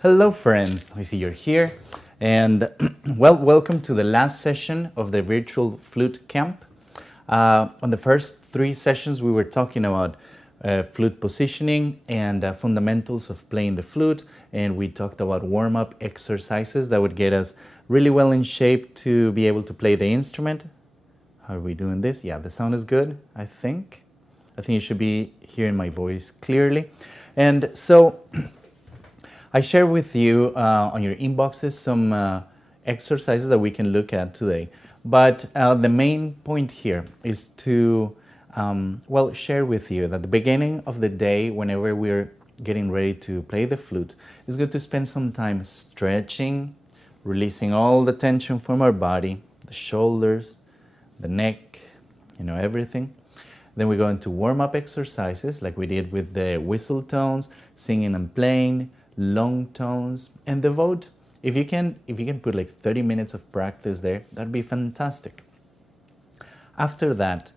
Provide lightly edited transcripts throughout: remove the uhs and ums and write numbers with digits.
Hello friends, I see you're here and well, welcome to the last session of the virtual flute camp. On the first three sessions we were talking about flute positioning and fundamentals of playing the flute, and we talked about warm-up exercises that would get us really well in shape to be able to play the instrument. How are we doing this? Yeah, the sound is good, I think. You should be hearing my voice clearly. And so I share with you on your inboxes some exercises that we can look at today. But the main point here is to, share with you that at the beginning of the day, whenever we're getting ready to play the flute, it's good to spend some time stretching, releasing all the tension from our body, the shoulders, the neck, everything. Then we go into warm-up exercises like we did with the whistle tones, singing and playing, long tones, and devote, if you can put like 30 minutes of practice there, that'd be fantastic. After that,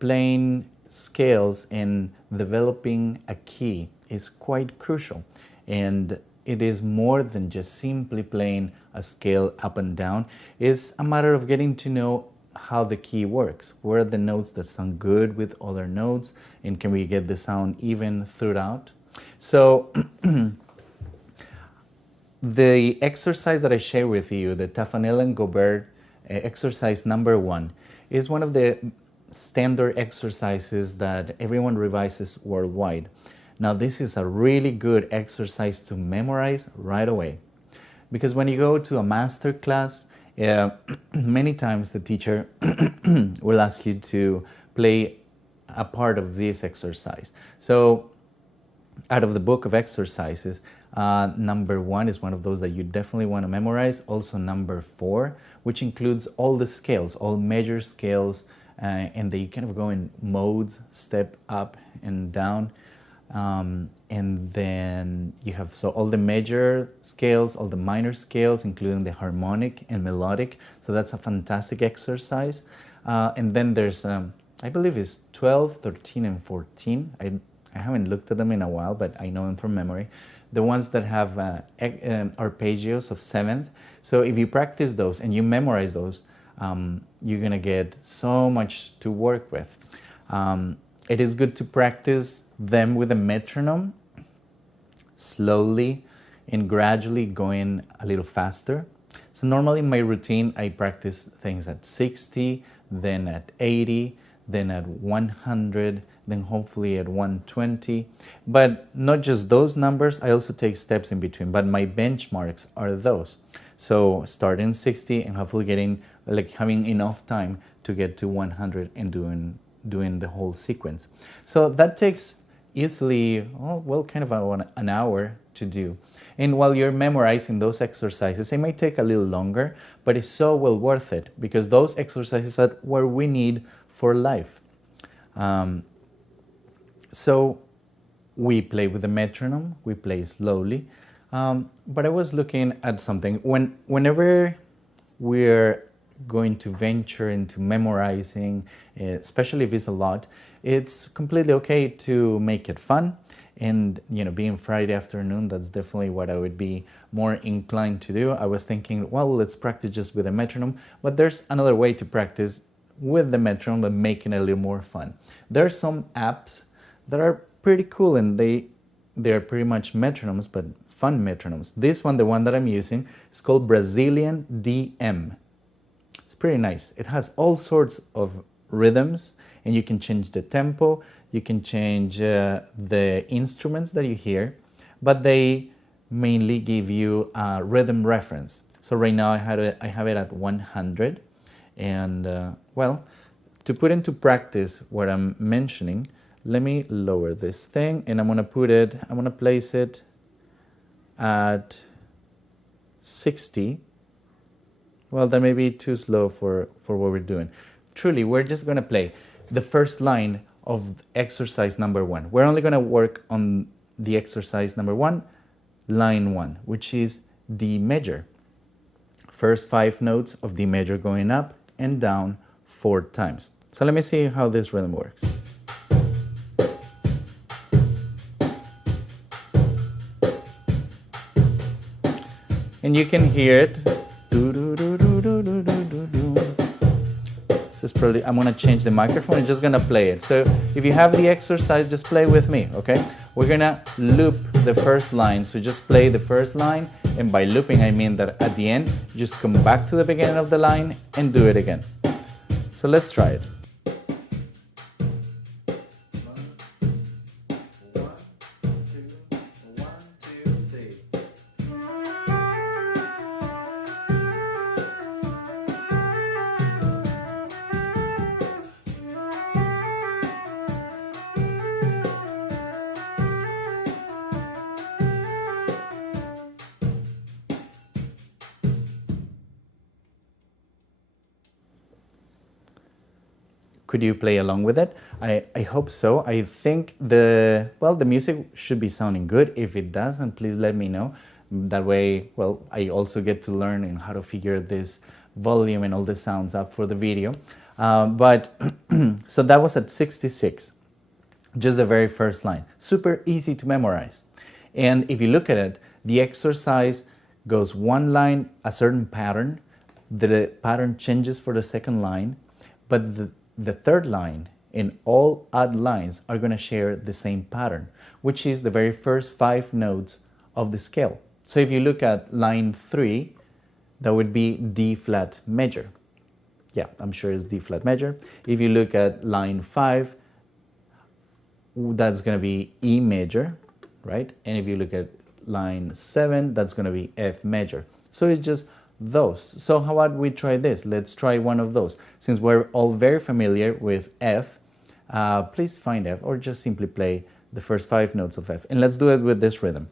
playing scales and developing a key is quite crucial, and it is more than just simply playing a scale up and down. It's a matter of getting to know how the key works. Where are the notes that sound good with other notes, and can we get the sound even throughout? So the exercise that I share with you, the Taffanel and Gobert exercise number 1, is one of the standard exercises that everyone revises worldwide. Now this is a really good exercise to memorize right away, because when you go to a master class, many times the teacher will ask you to play a part of this exercise. So out of the book of exercises, number 1 is one of those that you definitely want to memorize. Also number 4, which includes all the scales, all major scales, and they kind of go in modes, step up and down. And then you have all the major scales, all the minor scales, including the harmonic and melodic. So that's a fantastic exercise. And then there's, I believe it's 12, 13, and 14. I haven't looked at them in a while, but I know them from memory. The ones that have arpeggios of 7th. So if you practice those and you memorize those, you're going to get so much to work with. It is good to practice them with a metronome, slowly and gradually going a little faster. So normally in my routine, I practice things at 60, then at 80, then at 100, then hopefully at 120. But not just those numbers, I also take steps in between, but my benchmarks are those. So starting 60 and hopefully having enough time to get to 100 and doing the whole sequence. So that takes easily, kind of an hour to do. And while you're memorizing those exercises, it may take a little longer, but it's so well worth it, because those exercises are what we need for life. So we play with the metronome, we play slowly, but I was looking at something. Whenever we're going to venture into memorizing, especially if it's a lot, it's completely okay to make it fun. And being Friday afternoon, that's definitely what I would be more inclined to do. I was thinking, well, let's practice just with a metronome, but there's another way to practice with the metronome but making it a little more fun. There are some apps that are pretty cool, and they're pretty much metronomes, but fun metronomes. This one, the one that I'm using, is called Brazilian DM. It's pretty nice. It has all sorts of rhythms, and you can change the tempo, you can change the instruments that you hear, but they mainly give you a rhythm reference. So right now I have it at 100, and to put into practice what I'm mentioning, let me lower this thing, and I'm gonna place it at 60. Well, that may be too slow for what we're doing. Truly, we're just gonna play the first line of exercise number 1. We're only gonna work on the exercise number 1, line 1, which is D major. First 5 notes of D major going up and down 4 times. So let me see how this rhythm works. And you can hear it. Do, do, do, do, do, do, do, do, do. This is probably, I'm gonna change the microphone and just gonna play it. So if you have the exercise, just play with me, okay? We're gonna loop the first line. So just play the first line, and by looping I mean that at the end, just come back to the beginning of the line and do it again. So let's try it. Could you play along with it? I hope so. I think the music should be sounding good. If it doesn't, please let me know. That way, well, I also get to learn in how to figure this volume and all the sounds up for the video. So that was at 66, just the very first line. Super easy to memorize. And if you look at it, the exercise goes one line, a certain pattern. The pattern changes for the second line, but the third line and all odd lines are going to share the same pattern, which is the very first 5 notes of the scale. So if you look at line 3, that would be D flat major. Yeah, I'm sure it's D flat major. If you look at line 5, that's going to be E major, right? And if you look at line 7, that's going to be F major. So it's just those. So how about we try this? Let's try one of those. Since we're all very familiar with F, please find F or just simply play the first 5 notes of F. And let's do it with this rhythm.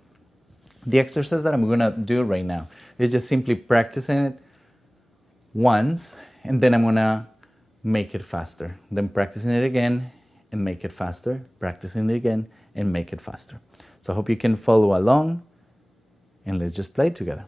The exercise that I'm going to do right now is just simply practicing it once, and then I'm going to make it faster. Then practicing it again and make it faster, practicing it again and make it faster. So I hope you can follow along, and let's just play it together.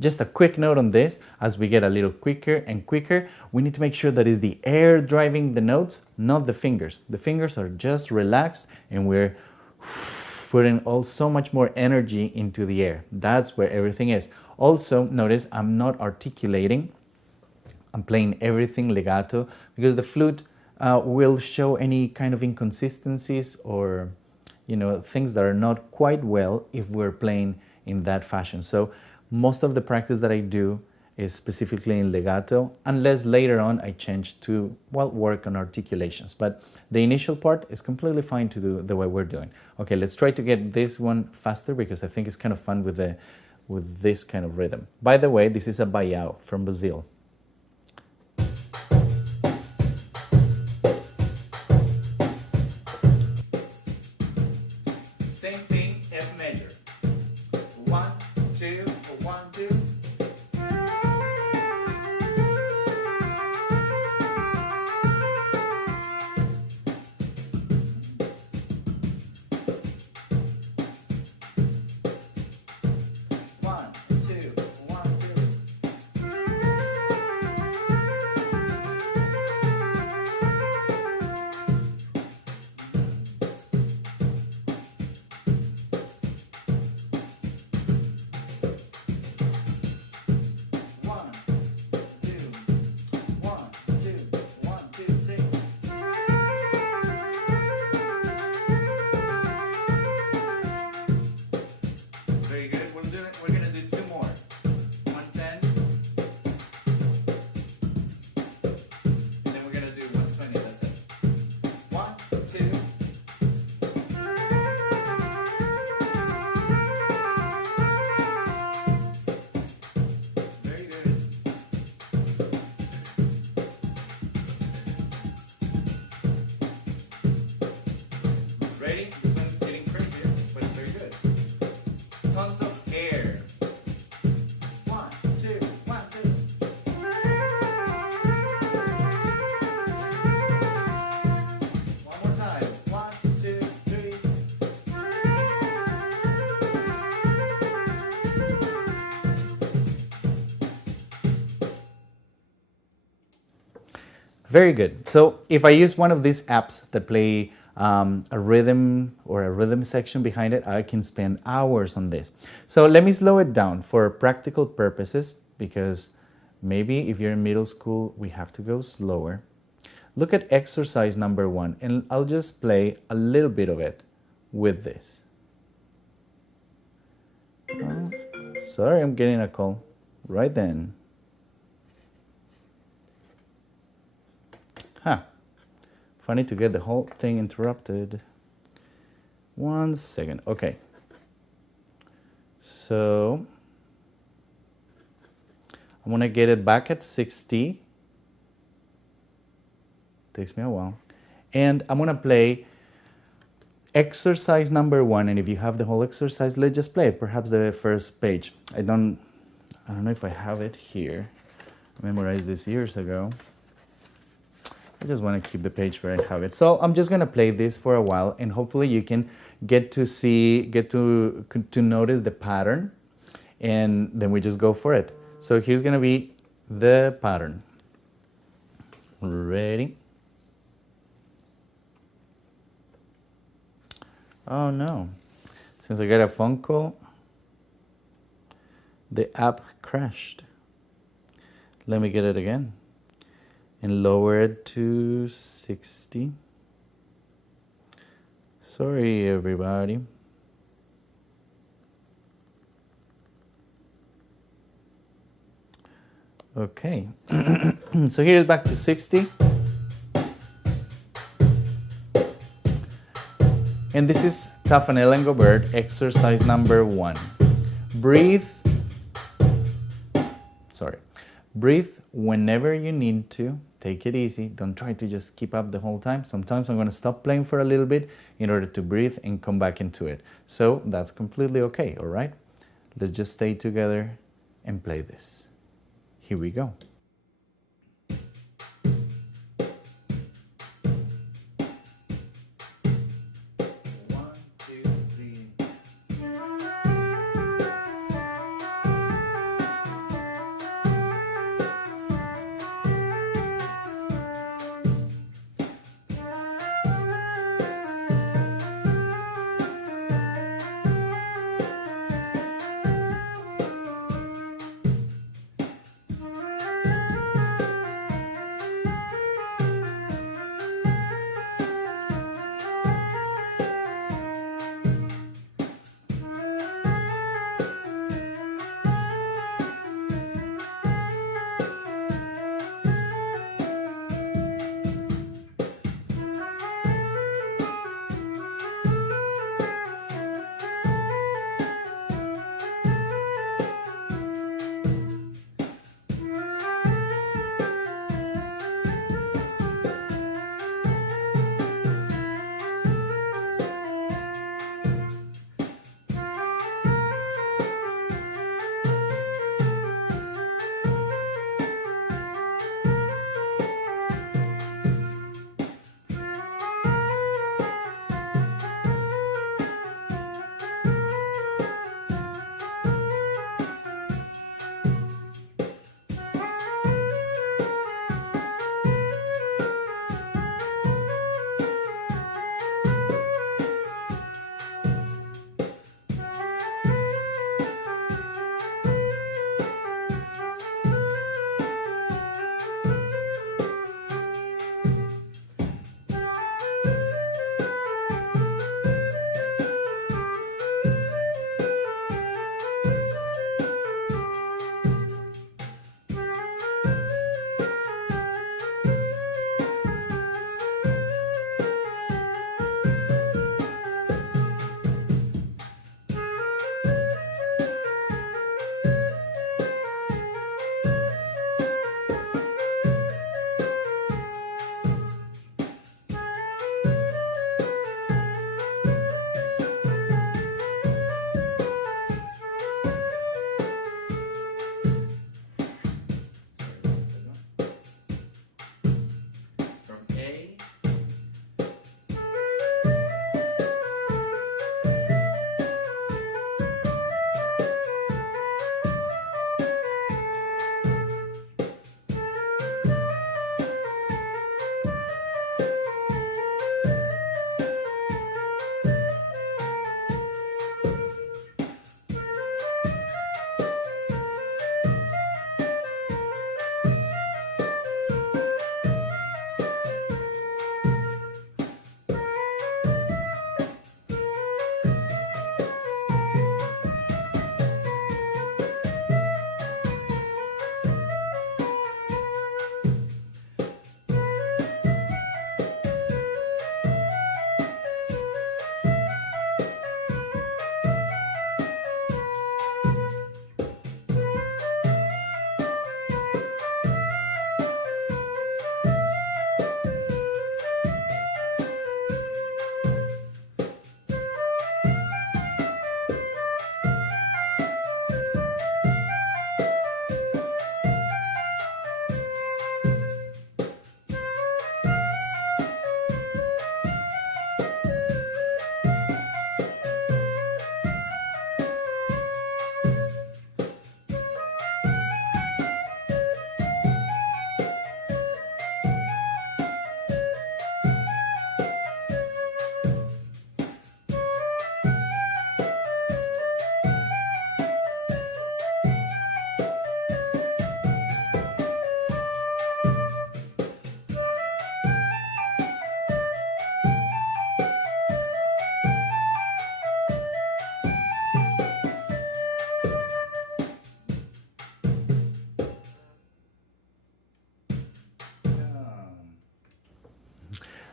Just a quick note on this, as we get a little quicker and quicker, we need to make sure that it's the air driving the notes, not the fingers. The fingers are just relaxed and we're putting so much more energy into the air. That's where everything is. Also, notice I'm not articulating. I'm playing everything legato because the flute will show any kind of inconsistencies or things that are not quite well if we're playing in that fashion. So most of the practice that I do is specifically in legato, unless later on I change to, work on articulations. But the initial part is completely fine to do the way we're doing. Okay, let's try to get this one faster because I think it's kind of fun with this kind of rhythm. By the way, this is a baião from Brazil. Same thing, F major. 1, 2, 1, 2. Very good. So if I use one of these apps that play a rhythm or a rhythm section behind it, I can spend hours on this. So let me slow it down for practical purposes, because maybe if you're in middle school, we have to go slower. Look at exercise number 1, and I'll just play a little bit of it with this. Oh, sorry, I'm getting a call right then. Huh. Funny to get the whole thing interrupted. 1 second. Okay. So I'm going to get it back at 60. Takes me a while. And I'm going to play exercise number 1. And if you have the whole exercise, let's just play it. Perhaps the first page. I don't know if I have it here. I memorized this years ago. I just want to keep the page where I have it. So I'm just going to play this for a while, and hopefully you can get to notice the pattern, and then we just go for it. So here's going to be the pattern. Ready? Oh no. Since I got a phone call, the app crashed. Let me get it again. And lower it to 60. Sorry, everybody. Okay, so here's back to 60. And this is Tafanel and Gobert, exercise number 1. Breathe. Breathe whenever you need to. Take it easy. Don't try to just keep up the whole time. Sometimes I'm going to stop playing for a little bit in order to breathe and come back into it. So that's completely okay, all right? Let's just stay together and play this. Here we go.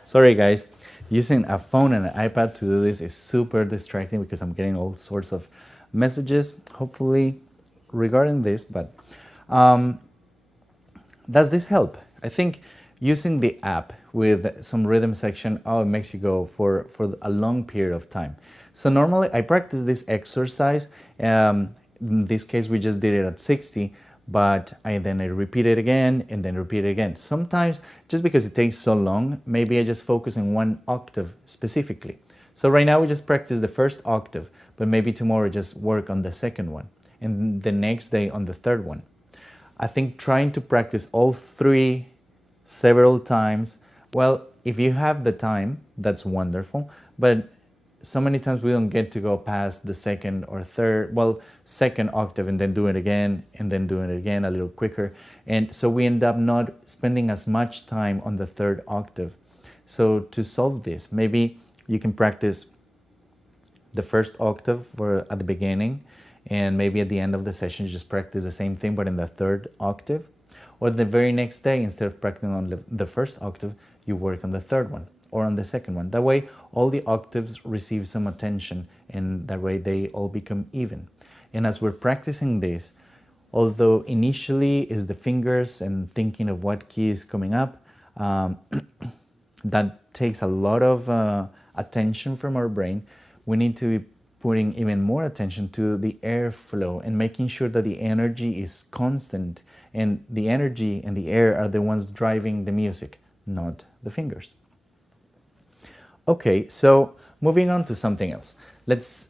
Sorry guys, using a phone and an iPad to do this is super distracting because I'm getting all sorts of messages, hopefully regarding this, but does this help? I think using the app with some rhythm section, it makes you go for a long period of time. So normally I practice this exercise. In this case, we just did it at 60, but I repeat it again and then repeat it again. Sometimes, just because it takes so long, maybe I just focus on one octave specifically. So right now we just practice the first octave, but maybe tomorrow just work on the second one, and the next day on the third one. I think trying to practice all three several times, well, if you have the time, that's wonderful, but so many times we don't get to go past the second or third, well, second octave and then do it again and then doing it again a little quicker. And so we end up not spending as much time on the third octave. So to solve this, maybe you can practice the first octave at the beginning, and maybe at the end of the session you just practice the same thing but in the third octave. Or the very next day, instead of practicing on the first octave, you work on the third one or on the second one. That way, all the octaves receive some attention, and that way they all become even. And as we're practicing this, although initially is the fingers and thinking of what key is coming up, that takes a lot of attention from our brain. We need to be putting even more attention to the airflow and making sure that the energy is constant, and the energy and the air are the ones driving the music, not the fingers. Okay, so moving on to something else. Let's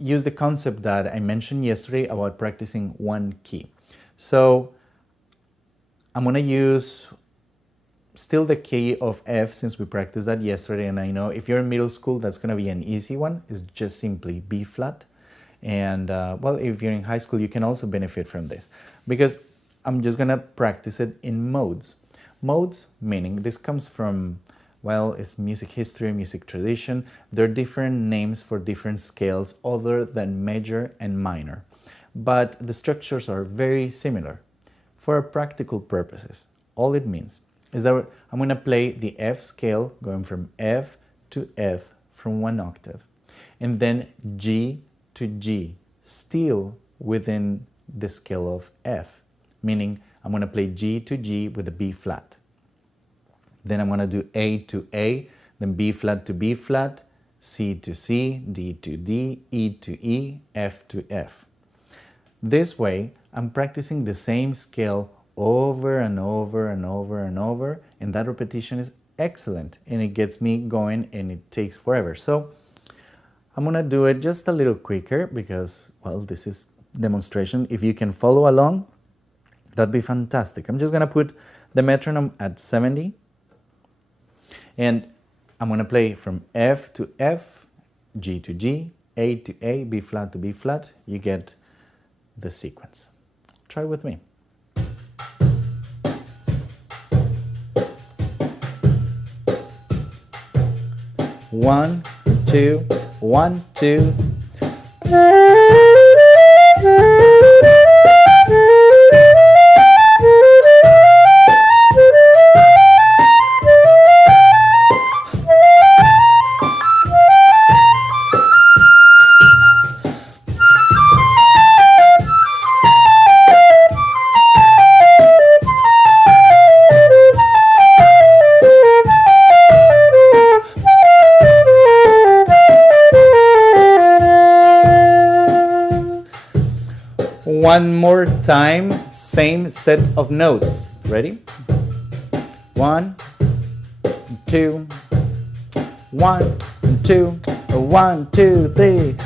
use the concept that I mentioned yesterday about practicing one key. So I'm gonna use still the key of F, since we practiced that yesterday, and I know if you're in middle school, that's gonna be an easy one. It's just simply B flat. And well, if you're in high school, you can also benefit from this, because I'm just gonna practice it in modes. Modes meaning, this comes from, well, it's music history, music tradition. There are different names for different scales other than major and minor, but the structures are very similar. For practical purposes, all it means is that I'm going to play the F scale going from F to F from one octave, and then G to G, still within the scale of F, meaning I'm going to play G to G with a B flat. Then I'm going to do A to A, then B flat to B flat, C to C, D to D, E to E, F to F. This way, I'm practicing the same scale over and over and over and over, and that repetition is excellent, and it gets me going, and it takes forever. So I'm going to do it just a little quicker because, well, this is demonstration. If you can follow along, that'd be fantastic. I'm just going to put the metronome at 70. And I'm going to play from F to F, G to G, A to A, B flat to B flat. You get the sequence. Try with me. One, two, 1, 2. One more time, same set of notes. Ready? 1, 2, 1, 2, 1, 2, 3.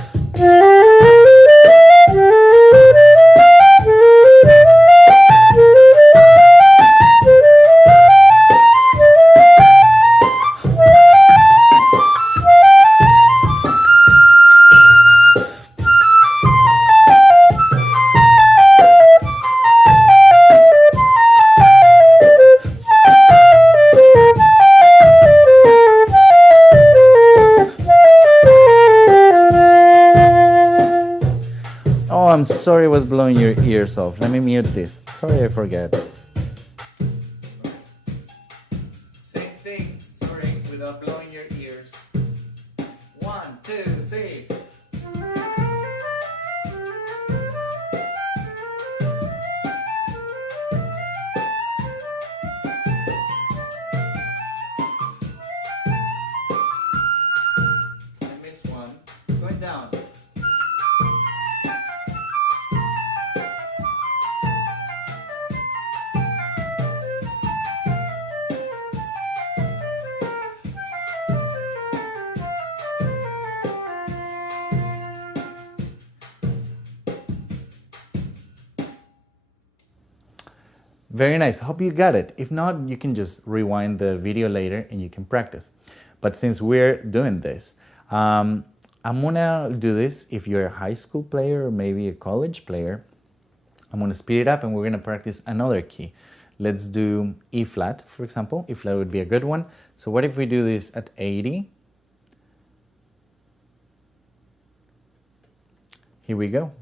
Oh, I'm sorry I was blowing your ears off. Let me mute this. Sorry, I forget. Same thing, sorry. Very nice. Hope you got it. If not, you can just rewind the video later and you can practice. But since we're doing this, I'm gonna do this if you're a high school player or maybe a college player. I'm gonna speed it up and we're gonna practice another key. Let's do E flat, for example. E flat would be a good one. So what if we do this at 80? Here we go.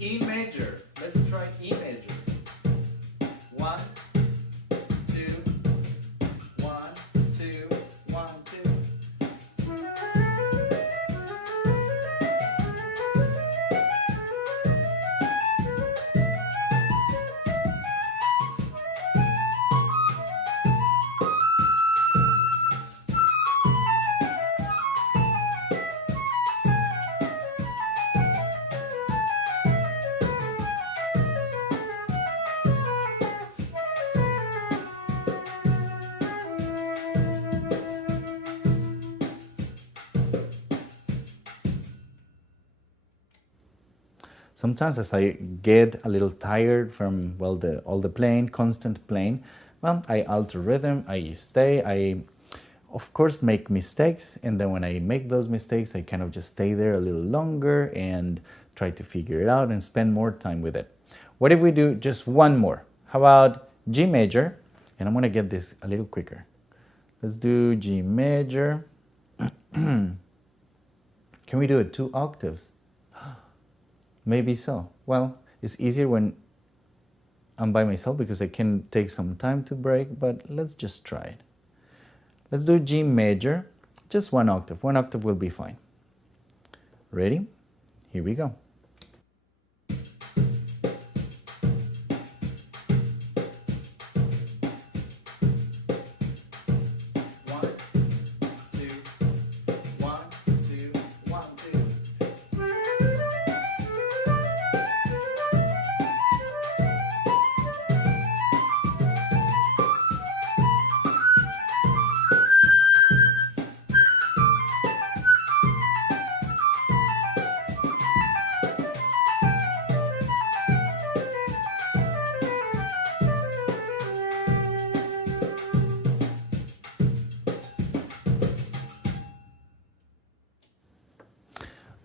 E major. Let's try E major. 1, 2, 1, 2, 1, 2. Sometimes as I get a little tired from, well, all the playing, constant playing, well, I alter rhythm, I stay, I of course make mistakes, and then when I make those mistakes, I kind of just stay there a little longer and try to figure it out and spend more time with it. What if we do just one more? How about G major? And I'm gonna get this a little quicker. Let's do G major. Can we do it 2 octaves? Maybe so. Well, it's easier when I'm by myself because I can take some time to break, but let's just try it. Let's do G major, just 1 octave. 1 octave will be fine. Ready? Here we go.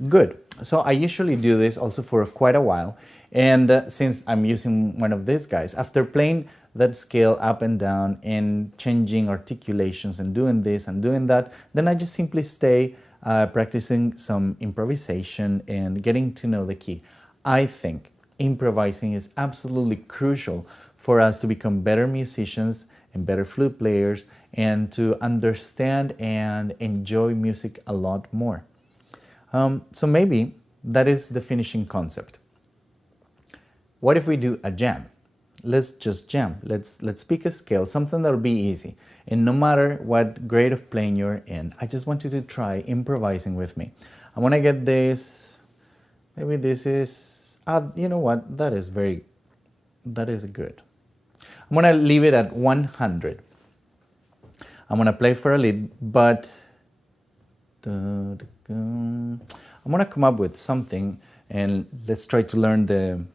Good. So I usually do this also for quite a while, and since I'm using one of these guys, after playing that scale up and down and changing articulations and doing this and doing that, then I just simply stay practicing some improvisation and getting to know the key. I think improvising is absolutely crucial for us to become better musicians and better flute players and to understand and enjoy music a lot more. So maybe that is the finishing concept. What if we do a jam? Let's just jam. Let's pick a scale, something that'll be easy. And no matter what grade of playing you're in, I just want you to try improvising with me. I want to get this, maybe this is, you know what, that is good. I'm going to leave it at 100. I'm going to play for a lead, but I'm going to come up with something and let's try to learn the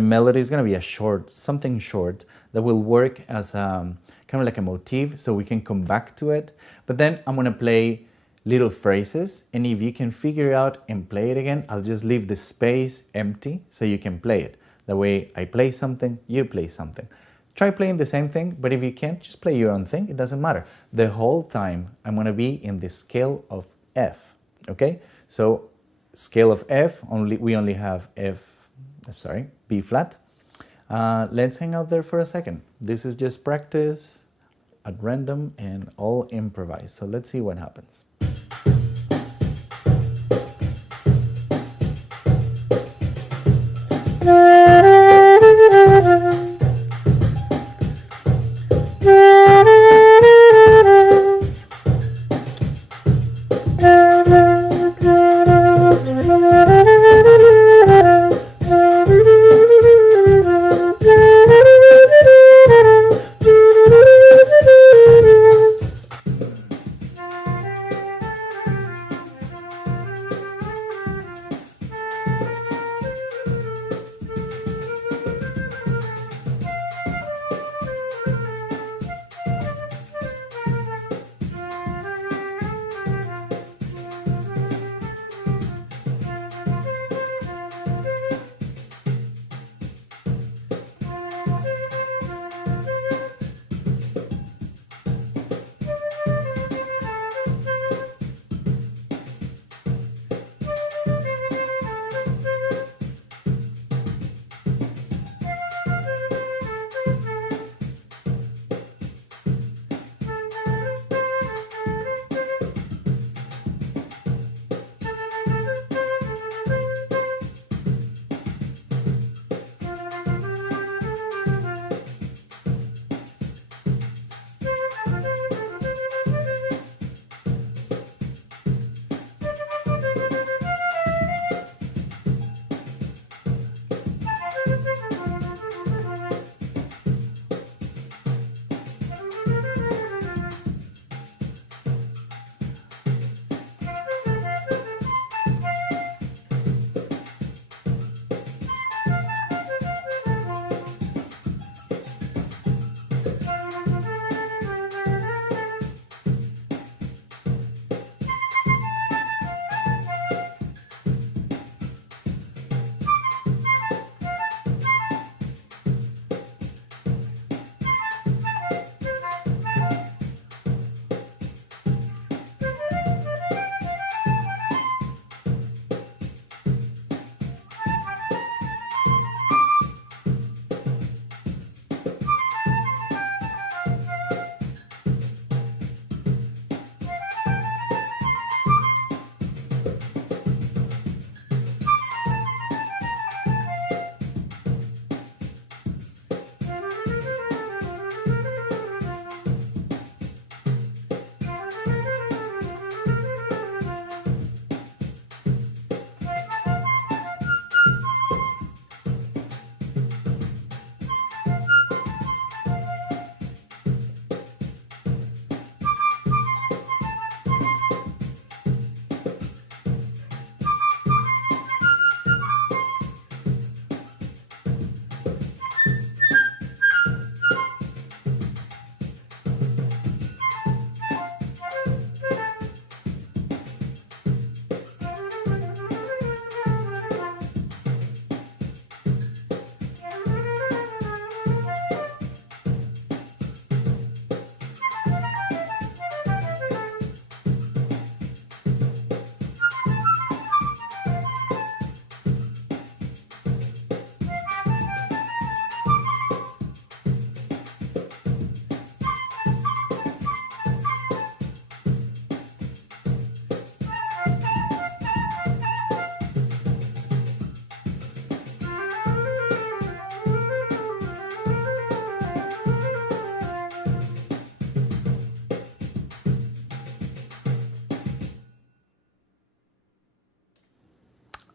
melody. Is going to be something short that will work as kind of like a motif so we can come back to it. But then I'm going to play little phrases, and if you can figure it out and play it again, I'll just leave the space empty so you can play it. That way I play something, you play something. Try playing the same thing, but if you can't, just play your own thing. It doesn't matter. The whole time I'm going to be in the scale of F. Okay? So scale of F, we only have B flat. Let's hang out there for a second. This is just practice. at random and all improvised. So let's see what happens.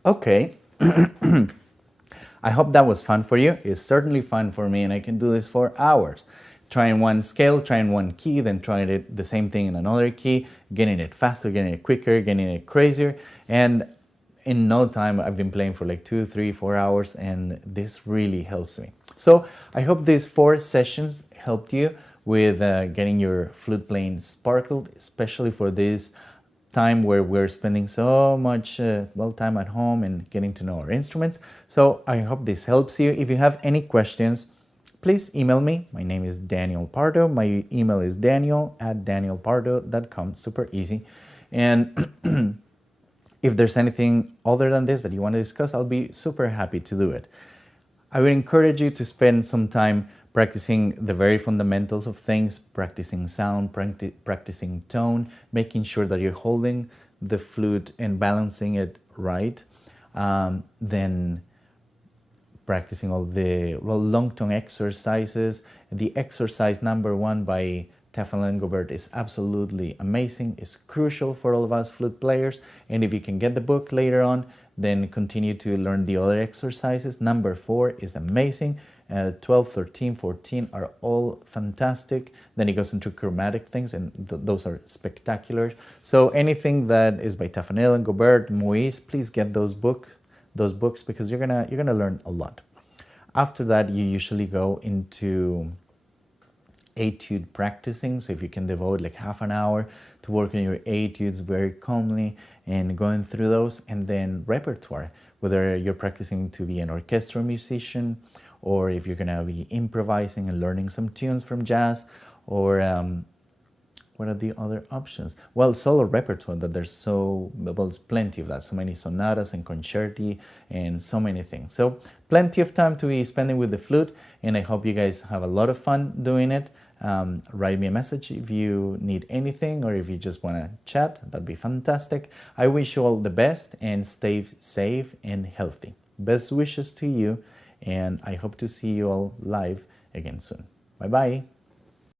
Okay. I hope that was fun for you. It's certainly fun for me, and I can do this for hours. Trying one scale, trying one key, then trying it the same thing in another key, getting it faster, getting it quicker, getting it crazier. And in no time, I've been playing for like 2, 3, 4 hours, and this really helps me. So I hope these 4 sessions helped you with getting your flute playing sparkled, especially for this time where we're spending so much time at home and getting to know our instruments. So I hope this helps you. If you have any questions, please email me. My name is Daniel Pardo. My email is daniel@danielpardo.com. Super easy. And if there's anything other than this that you want to discuss, I'll be super happy to do it. I would encourage you to spend some time practicing the very fundamentals of things, practicing sound, practicing tone, making sure that you're holding the flute and balancing it right. Then practicing all the long tone exercises. The exercise number 1 by Tefan Gobert is absolutely amazing. It's crucial for all of us flute players. And if you can get the book later on, then continue to learn the other exercises. Number 4 is amazing. 12, 13, 14 are all fantastic. Then it goes into chromatic things, and those are spectacular. So anything that is by Tafanel and Gobert, Moise, please get those books because you're gonna learn a lot. After that, you usually go into etude practicing. So if you can devote like half an hour to work on your etudes very calmly and going through those, and then repertoire, whether you're practicing to be an orchestral musician or if you're gonna be improvising and learning some tunes from jazz, or what are the other options? Well, solo repertoire, that there's plenty of that, so many sonatas and concerti and so many things. So plenty of time to be spending with the flute, and I hope you guys have a lot of fun doing it. Write me a message if you need anything or if you just want to chat. That'd be fantastic. I wish you all the best and stay safe and healthy. Best wishes to you, and I hope to see you all live again soon. Bye-bye.